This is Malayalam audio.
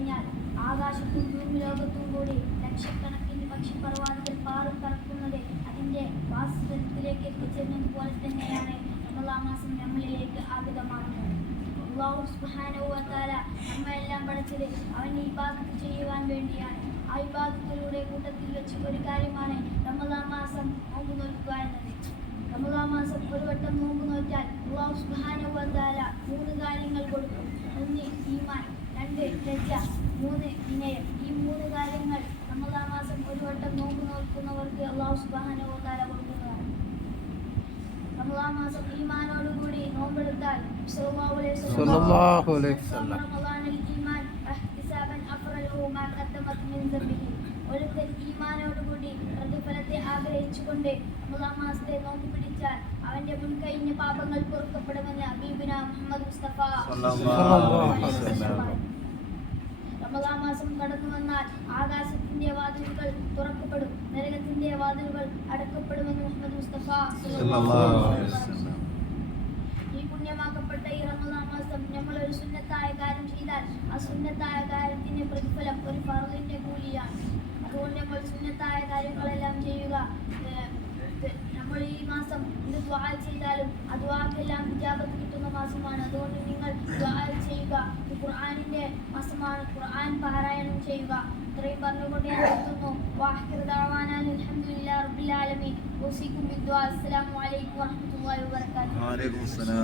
കഴിഞ്ഞാൽ ആകാശത്തും ഭൂമിലോകത്തും കൂടി ലക്ഷക്കണക്കിന് പക്ഷിപർവാദികൾ പാറും പറക്കുന്നത് അതിൻ്റെ വാസസ്ഥലത്തിലേക്ക് എത്തിച്ചേരുന്നതുപോലെ തന്നെയാണ് റമളാൻ മാസം നമ്മളിലേക്ക് ആഗതമാകുന്നത്. അല്ലാഹു സുബ്ഹാനഹു വ തആല നമ്മയെല്ലാം പഠിച്ചത് അവന് ഇബാദത്ത് ചെയ്യുവാൻ വേണ്ടിയാണ്. ആ ഇബാദത്തിലൂടെ കൂട്ടത്തിൽ വെച്ച് ഒരു കാര്യമാണ് റമളാൻ മാസം നോമ്പ് നോക്കുക എന്നത്. റമളാൻ മാസം ഒരു വട്ടം നോമ്പ് നോറ്റാൽ അല്ലാഹു സുബ്ഹാനഹു വ തആല 3 കാര്യങ്ങൾ കൊടുക്കും. 1 ഈമാൻ, 2 ലജ്ജ, 3 വിനയം. ഈ 3 കാര്യങ്ങൾ റമളാൻ മാസം ഒരു വട്ടം നോമ്പ് നോക്കുന്നവർക്ക് അല്ലാഹു സുബ്ഹാനഹു വ തആല കൊടുക്കുന്നതാണ്. റമളാൻ മാസം ഈമാനോടുകൂടി നോമ്പെടുത്താൽ സല്ലല്ലാഹു അലൈഹി വസല്ലം റമളാനിൽ ഈമാൻ ഇഹ്തിസാബൻ അഫറലഹു മാ ഖദ്ദമത് മിൻ ദംബിഹി. ഒരുത്തൻ ഈമാനോടുകൂടി പ്രതിഫലത്തെ ആഗ്രഹിച്ചുകൊണ്ട് റമളാൻ മാസത്തെ നോമ്പ് പിടിച്ചാൽ അവന്റെ മുൻകഴിഞ്ഞ പാപങ്ങൾ പൊറുക്കപ്പെടുമെന്ന് ഹബീബുനാ മുഹമ്മദ് മുസ്തഫ സല്ലല്ലാഹു അലൈഹി വസല്ലം. റമളാൻ മാസം കടന്നു വന്നാൽ ആകാശത്തിന്റെ വാതിലുകൾ തുറക്കപ്പെടും, നരകത്തിന്റെ വാതിലുകൾ അടക്കപ്പെടുമെന്ന് മുഹമ്മദ് മുസ്തഫ സല്ലല്ലാഹു അലൈഹി വസല്ലം. ഈ പുണ്യമാക്കപ്പെട്ട ഈ റമളാൻ മാസം നമ്മൾ ഒരു സുന്നത്തായ കാര്യം ചെയ്താൽ ആ സുന്നത്തായ കാര്യത്തിന്റെ പ്രതിഫലം ഒരു ഫർളിന്റെ കൂലിയാണ്. അതുകൊണ്ട് നമ്മൾ സുന്നത്തായ കാര്യങ്ങളെല്ലാം ചെയ്യുക. നമ്മൾ ഈ മാസം ഇത് ദുആ ചെയ്താലും ആ ദുആക്കെല്ലാം ഇജാബത്ത് കിട്ടുന്ന മാസമാണ്. അതുകൊണ്ട് നിങ്ങൾ ദുആ ചെയ്യുക. ഇത് ഖുർആനിന്റെ മാസമാണ്. ഖുർആൻ പാരായണം ചെയ്യുക. ഇത്രയും പറഞ്ഞുകൊണ്ട് ഞാൻ നിർത്തുന്നു. വാഹിറു ദഅവാനാ അൽഹംദുലില്ലാഹി റബ്ബിൽ ആലമീൻ. വസിക്കും ബിദ്ദുആ. അസ്സലാമു അലൈക്കും വറഹ്മത്തുള്ളാഹി വബറകാതുഹു.